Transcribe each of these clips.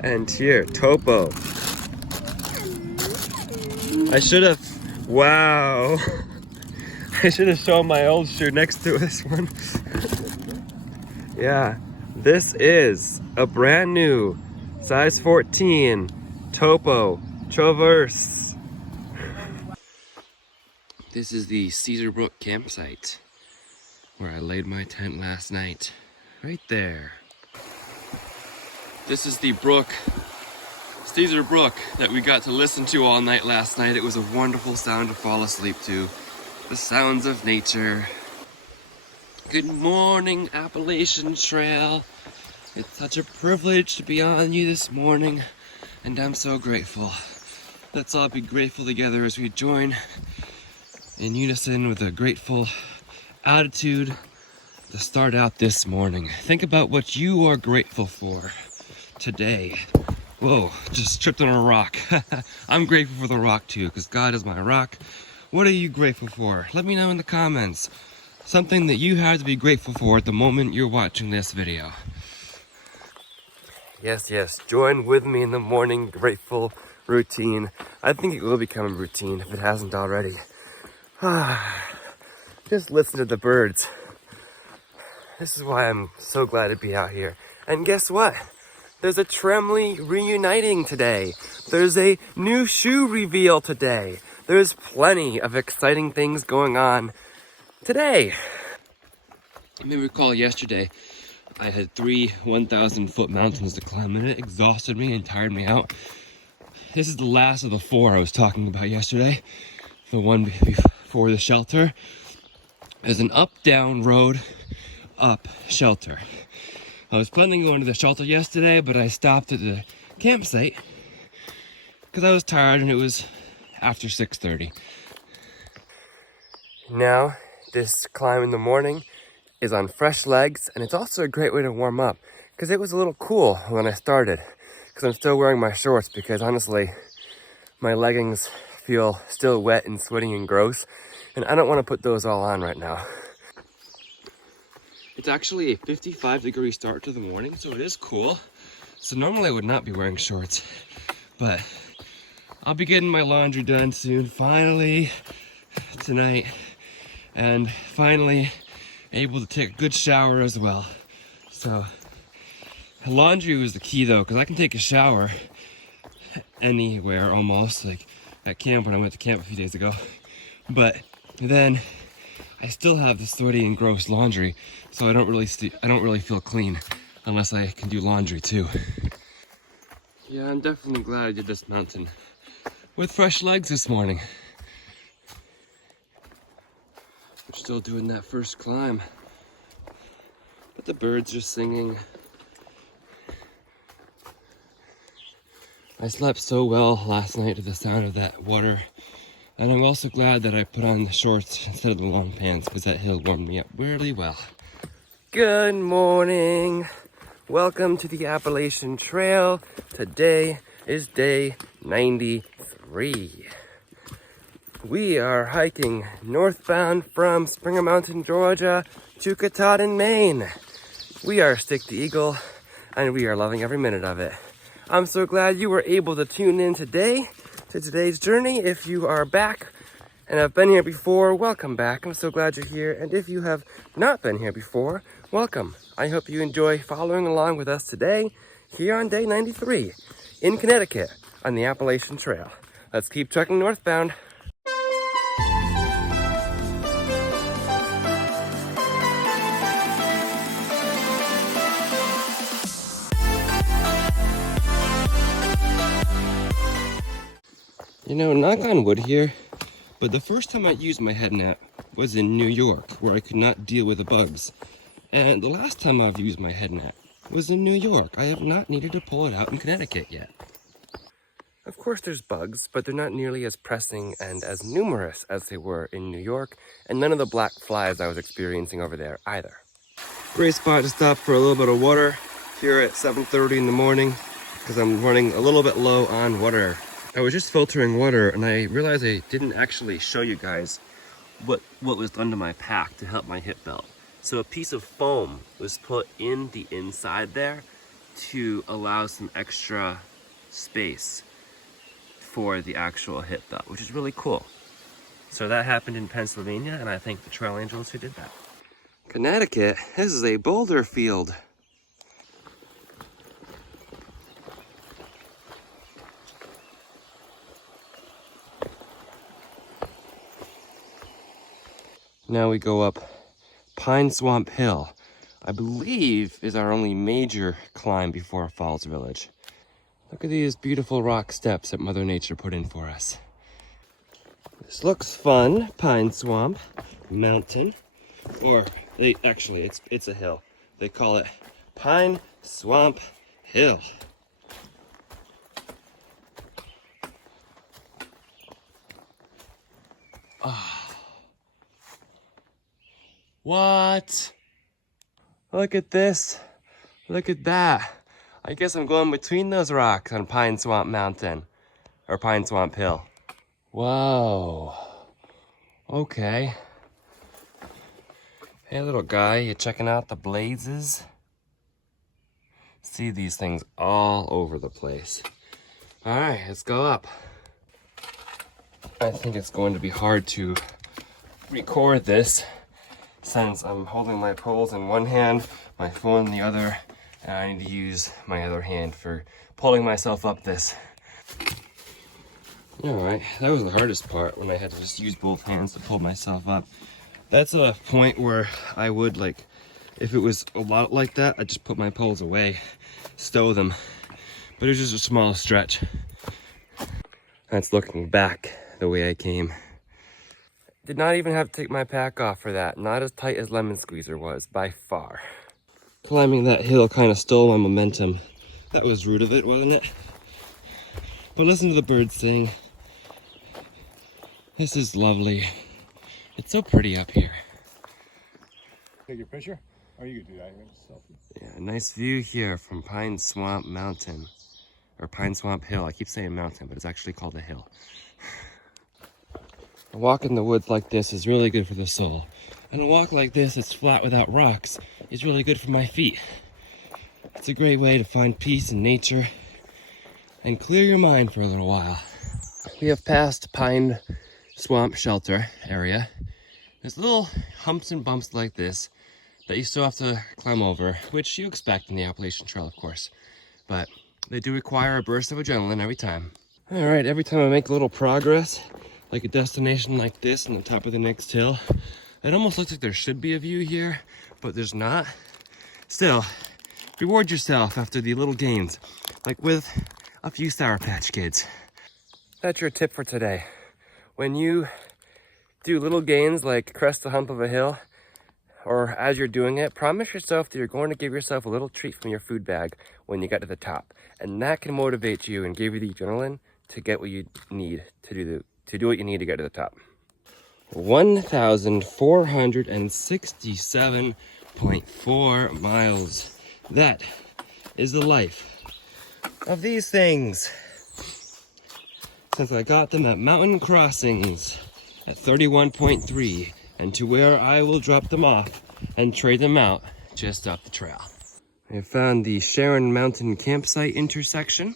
And here, Topo. I should have, wow. I should have shown my old shoe next to this one. Yeah, this is a brand new size 14 Topo Traverse. This is the Cedar Brook campsite where I laid my tent last night. Right there. This is the brook, Cedar Brook, that we got to listen to all night last night. It was a wonderful sound to fall asleep to. The sounds of nature. Good morning, Appalachian Trail. It's such a privilege to be on you this morning, and I'm so grateful. Let's all be grateful together as we join in unison with a grateful attitude to start out this morning. Think about what you are grateful for today. Whoa, just tripped on a rock. I'm grateful for the rock too, because God is my rock. What are you grateful for? Let me know in the comments. Something that you have to be grateful for at the moment you're watching this video. Yes, join with me in the morning grateful routine. I think it will become a routine if it hasn't already. Just listen to the birds. This is why I'm so glad to be out here. And guess what? There's a Tramily reuniting today. There's a new shoe reveal today. There's plenty of exciting things going on today. You may recall yesterday I had 3 1,000-foot mountains to climb, and it exhausted me and tired me out. This is the last of the 4 I was talking about yesterday. The one before the shelter. There's an up-down road, up shelter. I was planning on going to the shelter yesterday, but I stopped at the campsite because I was tired and it was after 6:30. Now, this climb in the morning is on fresh legs, and it's also a great way to warm up because it was a little cool when I started, because I'm still wearing my shorts because honestly, my leggings feel still wet and sweaty and gross, and I don't want to put those all on right now. It's actually a 55-degree start to the morning, so it is cool. So normally I would not be wearing shorts, but I'll be getting my laundry done soon, finally, tonight, and finally able to take a good shower as well. So laundry was the key though, because I can take a shower anywhere almost, like at camp when I went to camp a few days ago, but then I still have the sweaty and gross laundry, so I don't really feel clean unless I can do laundry too. Yeah, I'm definitely glad I did this mountain with fresh legs this morning. We're still doing that first climb, but the birds are singing. I slept so well last night to the sound of that water. And I'm also glad that I put on the shorts instead of the long pants, because that hill warmed me up really well. Good morning. Welcome to the Appalachian Trail. Today is day 93. We are hiking northbound from Springer Mountain, Georgia to Katahdin, Maine. We are Stick the Eagle, and we are loving every minute of it. I'm so glad you were able to tune in today to today's journey. If you are back and have been here before, welcome back. I'm so glad you're here. And if you have not been here before, welcome. I hope you enjoy following along with us today here on day 93 in Connecticut on the Appalachian Trail. Let's keep trekking northbound. You know, knock on wood here, but the first time I used my head net was in New York, where I could not deal with the bugs. And the last time I've used my head net was in New York. I have not needed to pull it out in Connecticut yet. Of course there's bugs, but they're not nearly as pressing and as numerous as they were in New York, and none of the black flies I was experiencing over there either. Great spot to stop for a little bit of water here at 7:30 in the morning, because I'm running a little bit low on water. I was just filtering water and I realized I didn't actually show you guys what was done to my pack to help my hip belt. So a piece of foam was put in the inside there to allow some extra space for the actual hip though, which is really cool. So that happened in Pennsylvania, and I thank the trail angels who did that. Connecticut, this is a boulder field. Now we go up Pine Swamp Hill. I believe is our only major climb before Falls Village. Look at these beautiful rock steps that Mother Nature put in for us. This looks fun, Pine Swamp Mountain. Or it's a hill. They call it Pine Swamp Hill. Oh. What? Look at this. Look at that. I guess I'm going between those rocks on Pine Swamp Mountain. Or Pine Swamp Hill. Whoa. Okay. Hey little guy, you checking out the blazes? See these things all over the place. Alright, let's go up. I think it's going to be hard to record this since I'm holding my poles in one hand, my phone in the other, and I need to use my other hand for pulling myself up this. Alright, that was the hardest part, when I had to just use both hands to pull myself up. That's a point where I would, like, if it was a lot like that, I'd just put my poles away, stow them. But it was just a small stretch. That's looking back the way I came. Did not even have to take my pack off for that. Not as tight as Lemon Squeezer was, by far. Climbing that hill kind of stole my momentum. That was rude of it, wasn't it? But listen to the birds sing. This is lovely. It's so pretty up here. Take your picture? Or you could do that. You can selfie. Yeah, nice view here from Pine Swamp Mountain. Or Pine Swamp Hill. I keep saying mountain, but it's actually called a hill. A walk in the woods like this is really good for the soul. And a walk like this that's flat without rocks is really good for my feet. It's a great way to find peace in nature and clear your mind for a little while. We have passed Pine Swamp Shelter area. There's little humps and bumps like this that you still have to climb over, which you expect in the Appalachian Trail, of course. But they do require a burst of adrenaline every time. All right, every time I make a little progress, like a destination like this on the top of the next hill, it almost looks like there should be a view here, but there's not. Still, reward yourself after the little gains, like with a few Sour Patch Kids. That's your tip for today. When you do little gains like crest the hump of a hill, or as you're doing it, promise yourself that you're going to give yourself a little treat from your food bag when you get to the top. And that can motivate you and give you the adrenaline to get what you need to do what you need to get to the top. 1,467.4 miles. That is the life of these things. Since I got them at mountain crossings at 31.3, and to where I will drop them off and trade them out just up the trail. I found the Sharon Mountain campsite intersection.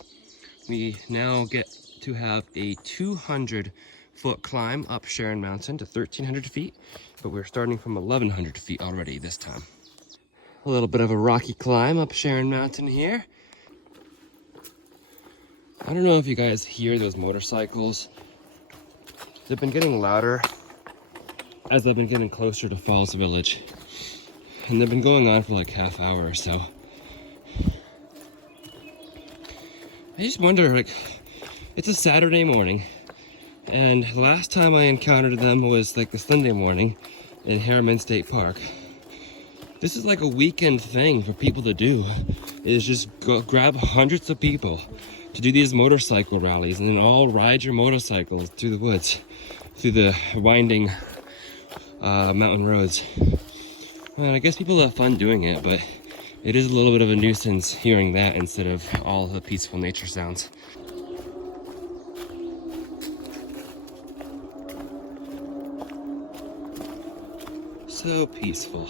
We now get to have a 200-foot climb up Sharon Mountain to 1,300 feet, but we're starting from 1,100 feet already this time. A little bit of a rocky climb up Sharon Mountain here. I don't know if you guys hear those motorcycles. They've been getting louder as I've been getting closer to Falls Village. And they've been going on for like half hour or so. I just wonder, like, it's a Saturday morning, and the last time I encountered them was like the Sunday morning at Harriman State Park. This is like a weekend thing for people to do, is just go grab hundreds of people to do these motorcycle rallies and then all ride your motorcycles through the woods, through the winding mountain roads. And I guess people have fun doing it, but it is a little bit of a nuisance hearing that instead of all the peaceful nature sounds. So peaceful.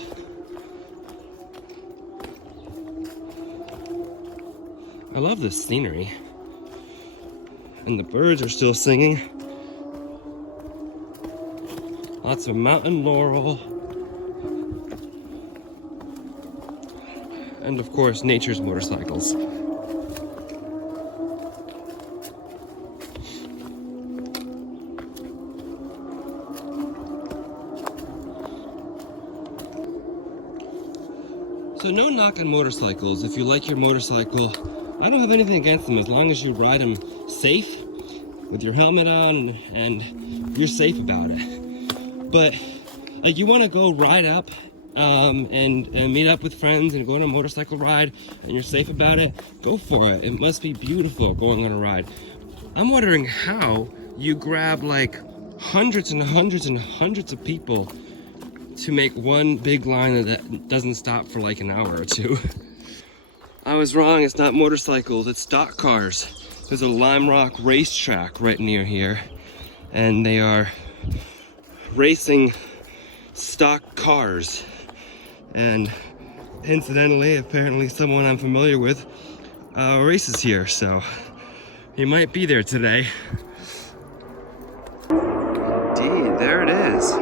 love this scenery. And the birds are still singing. Lots of mountain laurel. And of course, nature's motorcycles. So no knock on motorcycles. If you like your motorcycle, I don't have anything against them as long as you ride them safe with your helmet on and you're safe about it. But like, you want to go ride up and meet up with friends and go on a motorcycle ride and you're safe about it, go for it. It must be beautiful going on a ride. I'm wondering how you grab like hundreds and hundreds and hundreds of people to make one big line that doesn't stop for like an hour or two. I was wrong, it's not motorcycles, it's stock cars. There's a Lime Rock racetrack right near here, and they are racing stock cars. And incidentally, apparently someone I'm familiar with races here, so he might be there today. Indeed, there it is.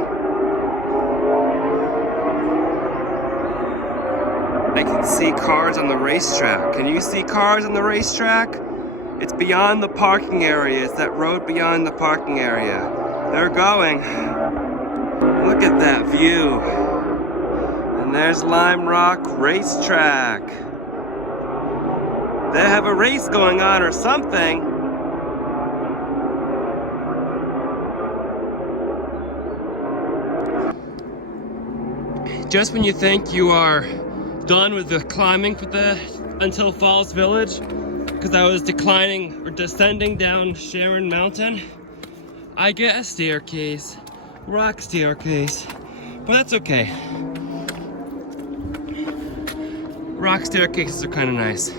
I can see cars on the racetrack. Can you see cars on the racetrack? It's beyond the parking area. It's that road beyond the parking area. They're going. Look at that view. And there's Lime Rock Racetrack. They have a race going on or something. Just when you think you are done with the climbing for until Falls Village, because I was declining or descending down Sharon Mountain, I get a staircase, rock staircase, but that's okay. Rock staircases are kind of nice.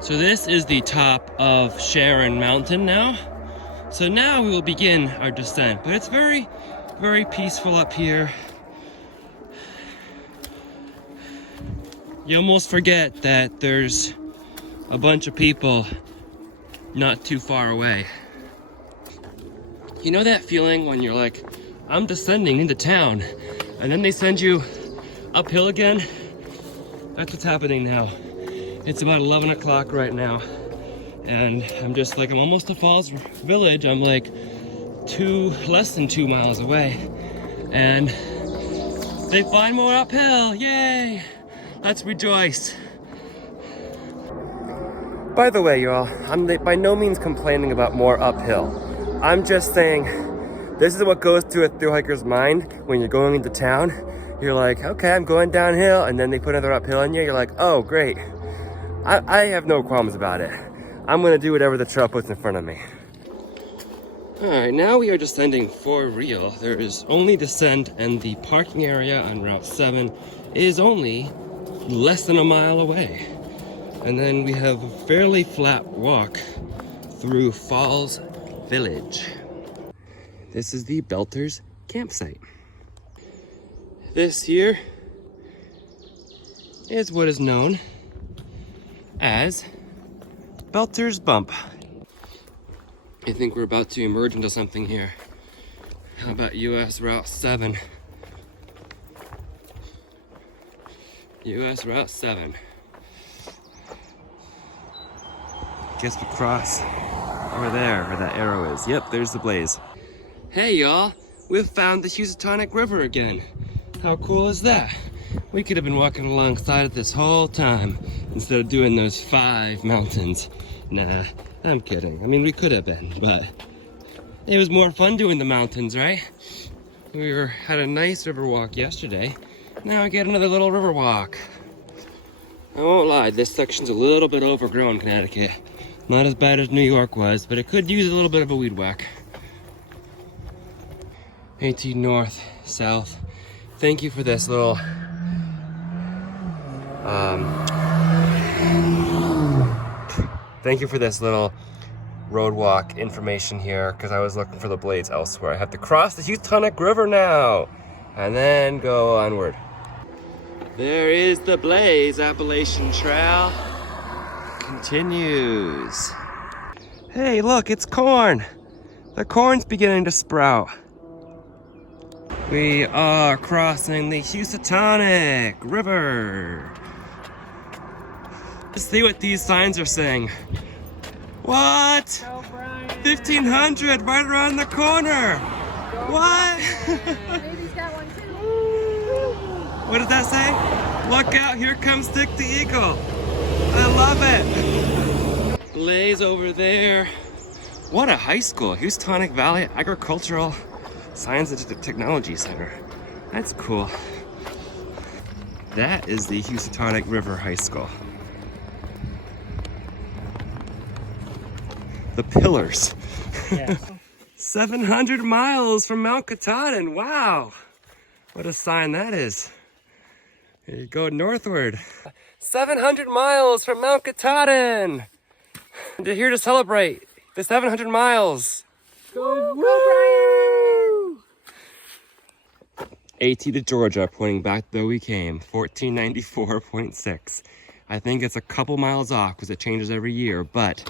So this is the top of Sharon Mountain now. So now we will begin our descent, but it's very, very peaceful up here. You almost forget that there's a bunch of people not too far away. You know that feeling when you're like, I'm descending into town, and then they send you uphill again? That's what's happening now. It's about 11 o'clock right now, and I'm just like, I'm almost to Falls Village. I'm like less than 2 miles away, and they find more uphill, yay! Let's rejoice. By the way, y'all, I'm by no means complaining about more uphill. I'm just saying, this is what goes through a thru-hiker's mind when you're going into town. You're like, okay, I'm going downhill, and then they put another uphill in you. You're like, oh, great. I have no qualms about it. I'm gonna do whatever the trail puts in front of me. All right, now we are descending for real. There is only descent, and the parking area on Route 7 is only less than a mile away. And then we have a fairly flat walk through Falls Village. This is the Belters campsite. This here is what is known as Belters Bump. I think we're about to emerge into something here. How about US Route 7? US Route 7. Guess we cross over there where that arrow is. Yep, there's the blaze. Hey y'all, we've found the Housatonic River again. How cool is that? We could have been walking alongside it this whole time instead of doing those 5 mountains. Nah, I'm kidding. I mean, we could have been, but it was more fun doing the mountains, right? We had a nice river walk yesterday. Now I get another little river walk. I won't lie, this section's a little bit overgrown, Connecticut. Not as bad as New York was, but it could use a little bit of a weed whack. 18 north, south. Thank you for this little thank you for this little road walk information here, because I was looking for the blades elsewhere. I have to cross the Housatonic River now and then go onward. There is the Blaze Appalachian Trail. continues. Hey, look, it's corn. The corn's beginning to sprout. We are crossing the Housatonic River. Let's see what these signs are saying. What? 1500 right around the corner. What? What did that say? Look out, here comes Dick the Eagle. I love it. Blaze over there. What a high school. Housatonic Valley Agricultural Science and Technology Center. That's cool. That is the Housatonic River High School. The pillars. Yeah. 700 miles from Mount Katahdin. Wow. What a sign that is. Here you go northward. 700 miles from Mount Katahdin. They're here to celebrate the 700 miles. Go Brian! AT to Georgia, pointing back though we came. 1494.6. I think it's a couple miles off because it changes every year, but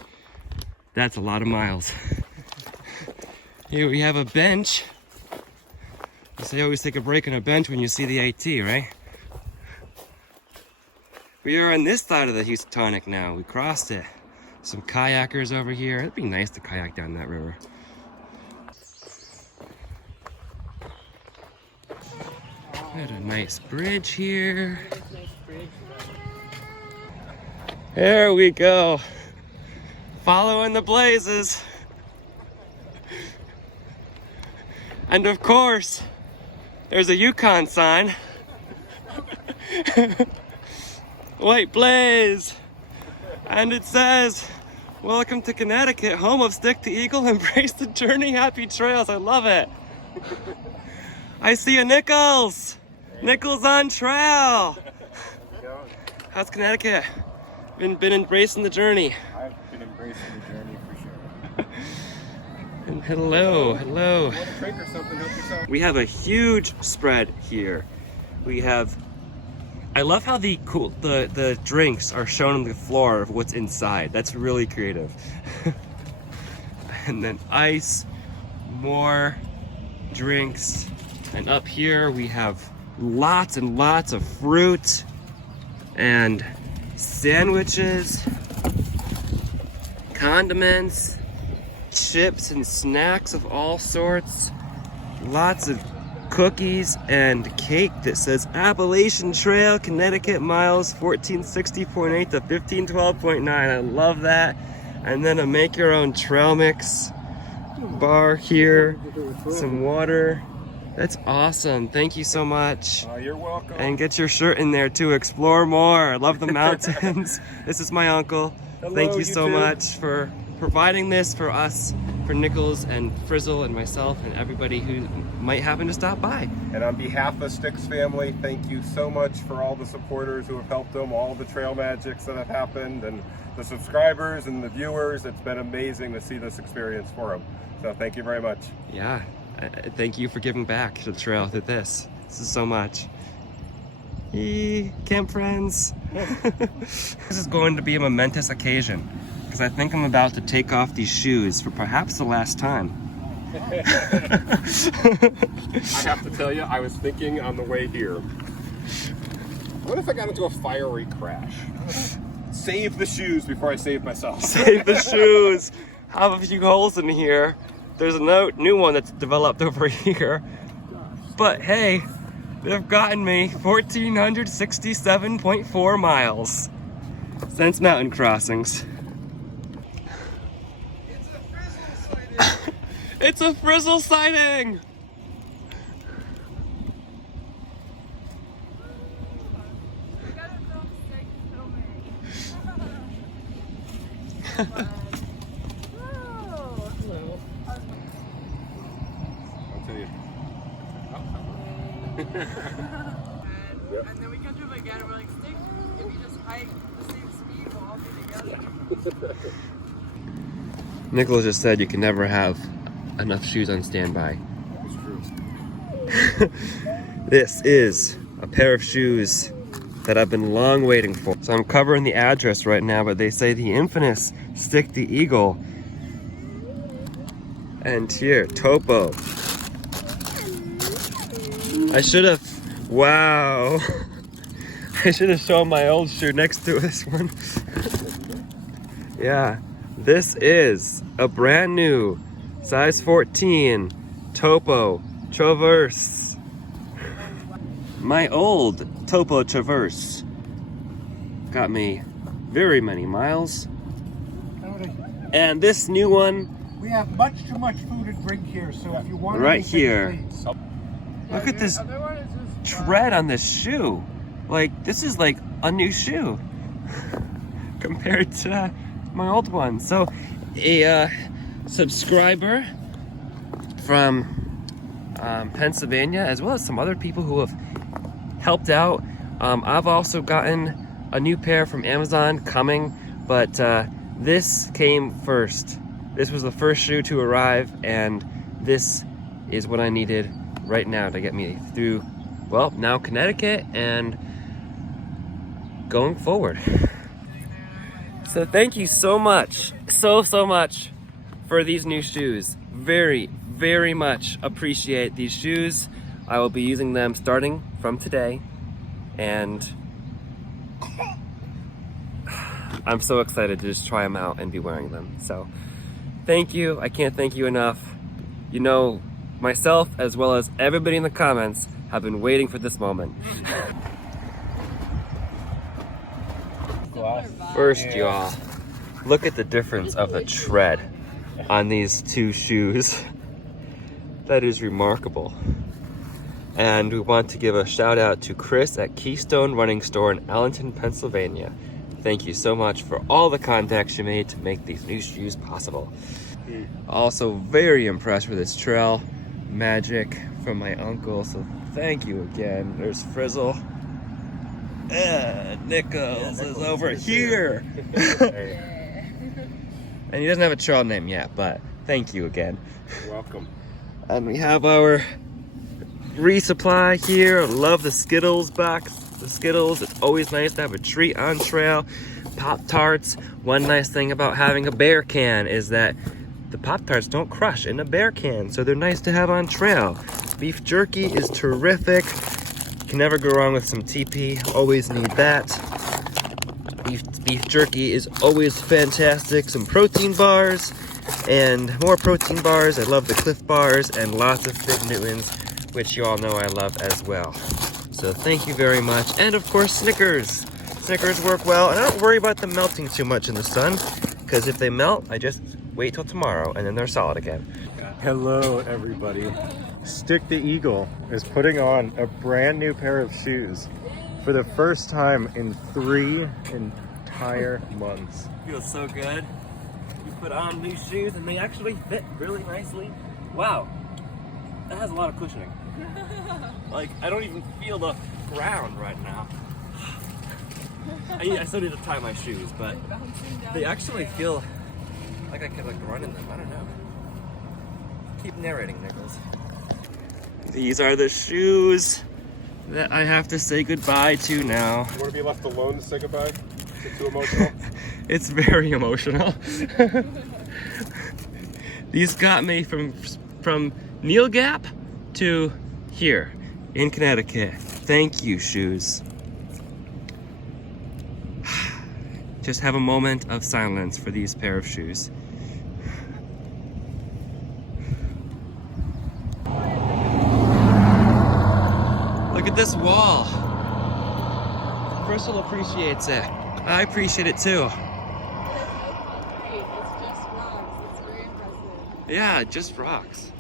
that's a lot of miles. Here we have a bench. You say always take a break on a bench when you see the AT, right? We are on this side of the Housatonic now. We crossed it. Some kayakers over here. It'd be nice to kayak down that river. Got a nice bridge here. There we go. Following the blazes. And of course, there's a Yukon sign. White blaze. And it says, "Welcome to Connecticut, home of Dick the Eagle. Embrace the journey, happy trails." I love it. I see a Nichols. Nichols on trail. How's Connecticut? Been embracing the journey. I've been embracing the journey for sure. And hello. Want a drink or something? Help yourself. We have a huge spread here. We have, I love how the drinks are shown on the floor of what's inside. That's really creative. And then ice, more drinks. And up here we have lots and lots of fruit and sandwiches, condiments, chips and snacks of all sorts, lots of cookies and cake that says Appalachian Trail, Connecticut, miles 1460.8 to 1512.9. I love that. And then a make your own trail mix bar here, some water. That's awesome. Thank you so much. You're welcome. And get your shirt in there to explore more. I love the mountains. This is my uncle. Hello, Thank you you so too. much for providing this for us, for Nichols and Frizzle and myself and everybody who might happen to stop by. And on behalf of Stick's family, thank you so much for all the supporters who have helped them, all the trail magics that have happened, and the subscribers and the viewers. It's been amazing to see this experience for them. So thank you very much. Yeah, thank you for giving back to the trail through this. This is so much. Camp friends. This is going to be a momentous occasion because I think I'm about to take off these shoes for perhaps the last time. I have to tell you, I was thinking on the way here, what if I got into a fiery crash? Save the shoes before I save myself. Save the shoes. Have a few holes in here. There's a new one that's developed over here. But hey, they've gotten me 1,467.4 miles since mountain crossings. It's a Frizzle sighting! I'll tell you. And then we catch up again and we're like, Stick, if you just hike the same speed, we'll all be together. Nicholas just said you can never have enough shoes on standby. It's true. This is a pair of shoes that I've been long waiting for. So I'm covering the address right now, but they say the infamous Stick the Eagle. And here, Topo. I should have, wow. I should have shown my old shoe next to this one. Yeah, this is a brand new size 14 Topo Traverse. My old Topo Traverse got me very many miles. And this new one, We have much too much food and drink here, so if you want right anything, here. please. Look at this tread on this shoe. Like, this is like a new shoe compared to my old one. So a subscriber from Pennsylvania, as well as some other people who have helped out. I've also gotten a new pair from Amazon coming, but this came first. This was the first shoe to arrive, and this is what I needed right now to get me through, well, now Connecticut and going forward. So thank you so much, so much for these new shoes. Very much appreciate these shoes. I will be using them starting from today, and I'm so excited to just try them out and be wearing them. So thank you. I can't thank you enough. You know, myself as well as everybody in the comments have been waiting for this moment. First, y'all, look at the difference of the tread on these two shoes. That is remarkable. And we want to give a shout out to Chris at Keystone Running Store in Allenton, Pennsylvania. Thank you so much for all the contacts you made to make these new shoes possible. Also very impressed with this trail magic from my uncle, so thank you again. There's Frizzle. Nichols is over here. And he doesn't have a trail name yet, but thank you again. You're welcome. And we have our resupply here. Love the Skittles box. The Skittles, it's always nice to have a treat on trail. Pop-Tarts. One nice thing about having a bear can is that the Pop-Tarts don't crush in a bear can, so they're nice to have on trail. Beef jerky is terrific. Can never go wrong with some TP. Always need that. Beef jerky is always fantastic. Some protein bars and more protein bars. I love the Cliff bars and lots of Fig Newtons, which you all know I love as well. So thank you very much. And of course, Snickers. Snickers work well, and I don't worry about them melting too much in the sun, because if they melt, I just wait till tomorrow and then they're solid again. Hello, everybody. Stick the Eagle is putting on a brand new pair of shoes for the first time in 3 entire months. Feels so good. You put on new shoes and they actually fit really nicely. Wow, that has a lot of cushioning. Like, I don't even feel the ground right now. I still need to tie my shoes, but they actually feel like I could like run in them. I don't know. Keep narrating, Nichols. These are the shoes that I have to say goodbye to now. You want to be left alone to say goodbye? Is it too emotional? It's very emotional. These got me from Neil Gap to here in Connecticut. Thank you, shoes. Just have a moment of silence for these pair of shoes. Look at this wall. Crystal appreciates it. I appreciate it too. It's just rocks. It's very impressive. Yeah, just rocks.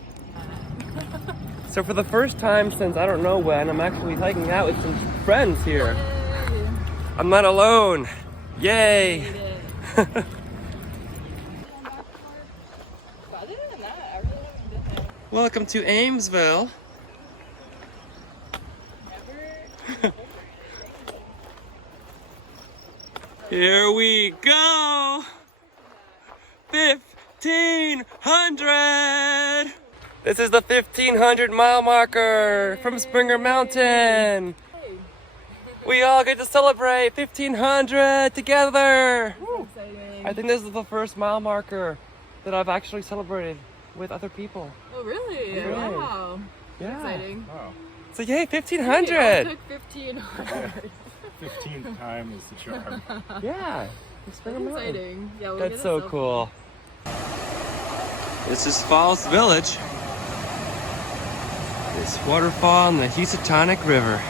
So for the first time since I don't know when, I'm actually hiking out with some friends here. I'm not alone. Yay! But other than that, I really haven't been there. Welcome to Amesville. Here we go! 1,500! This is the 1,500 mile marker from Springer Mountain. We all get to celebrate 1500 together. Exciting. I think this is the first mile marker that I've actually celebrated with other people. Oh, really? Really? Wow. Yeah. Exciting. Wow. So yay, We all 1500. took 1500. 15th time is the charm. Yeah. It's That's exciting. Yeah, we'll That's get a so selfie. cool. This is Falls Village. This waterfall in the Housatonic River.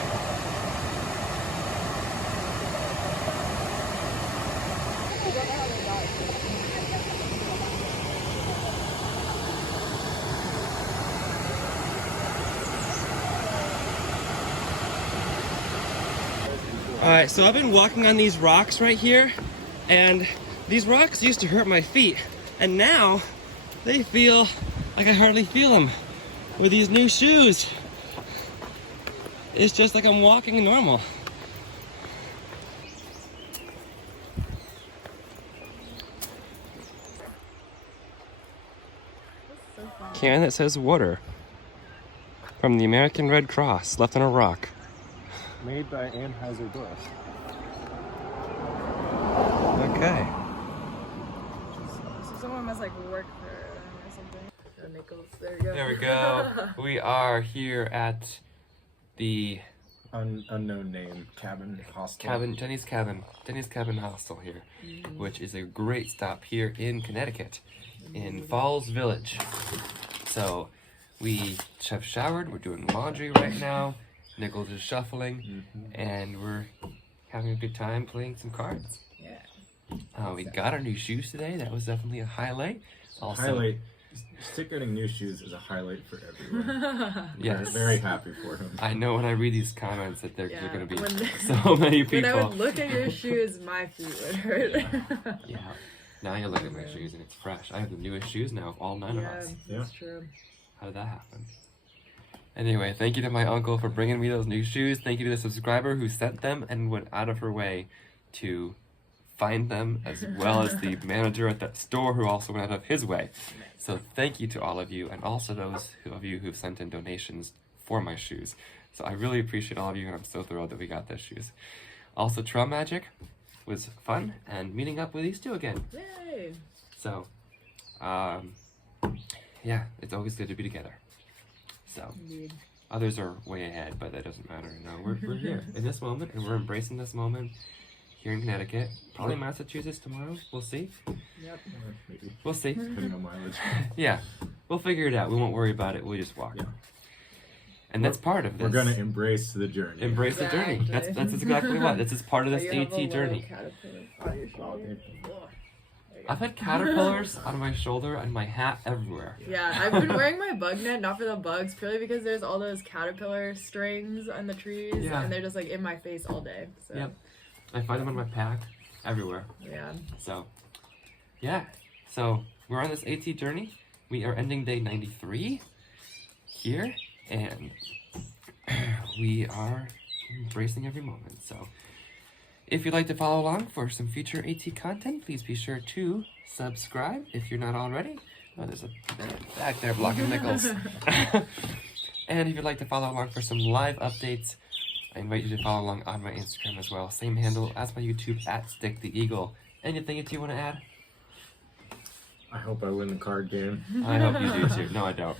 Alright, so I've been walking on these rocks right here, and these rocks used to hurt my feet, and now they feel like I hardly feel them with these new shoes. It's just like I'm walking normal. Can that says water from the American Red Cross left on a rock. Made by Anheuser-Busch. Okay. So someone must like work for them or something. Oh, Nichols, there you go. There we go. We are here at the Unknown name cabin hostel. Jenny's Cabin Hostel here, which is a great stop here in Connecticut, in Falls Village. So we have showered, we're doing laundry right now, Nichols is shuffling, and we're having a good time playing some cards. Yeah. We got our new shoes today. That was definitely a highlight. Also, Highlight. Stick getting new shoes is a highlight for everyone. yes. We're very happy for him. I know when I read these comments that there's Yeah, going to be when- so many people. When I would look at your shoes, my feet would hurt. Yeah. Now you look at my shoes and it's fresh. I have the newest shoes now of all 9 of us. Yeah. That's true. How did that happen? Anyway, thank you to my uncle for bringing me those new shoes. Thank you to the subscriber who sent them and went out of her way to find them, as well as the manager at that store who also went out of his way. So thank you to all of you, and also those of you who've sent in donations for my shoes. So I really appreciate all of you, and I'm so thrilled that we got those shoes. Also, Trail Magic was fun, and meeting up with these two again. Yay! So, yeah, it's always good to be together. So, Indeed. others are way ahead, but that doesn't matter. No, we're here in this moment, and we're embracing this moment here in Connecticut. Probably Massachusetts tomorrow. We'll see. Yep. Maybe. We'll see. Depending on mileage. Yeah, we'll figure it out. We won't worry about it. We'll just walk. Yeah. And that's part of this. We're gonna embrace the journey. embrace the journey. Exactly. That's exactly what. This is part of this You have a AT little journey. caterpillar on your Oh, shoulder. thank you. Ugh. There you go. I've had caterpillars on my shoulder and my hat everywhere. Yeah, I've been wearing my bug net, not for the bugs, purely because there's all those caterpillar strings on the trees, Yeah. and they're just like in my face all day. So, Yep. I find them on my pack everywhere. yeah. So, yeah. So, we're on this AT journey. We are ending day 93 here, and we are embracing every moment. So, if you'd like to follow along for some future AT content, please be sure to subscribe if you're not already. Oh, there's a man back there blocking Nichols. And if you'd like to follow along for some live updates, I invite you to follow along on my Instagram as well. Same handle as my YouTube, at Stick the Eagle. Anything that you want to add? I hope I win the card game. I hope you do too. No, I don't.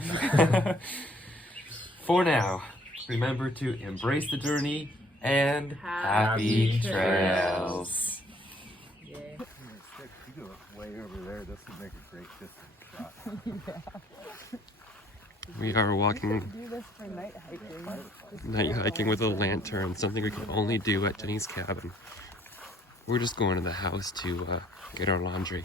For now, remember to embrace the journey and happy trails. Yeah. You go way over there. This would make a great distance shot. We are walking Do this for night hiking. night hiking with a lantern, something we can only do at Jenny's cabin. We're just going to the house to get our laundry.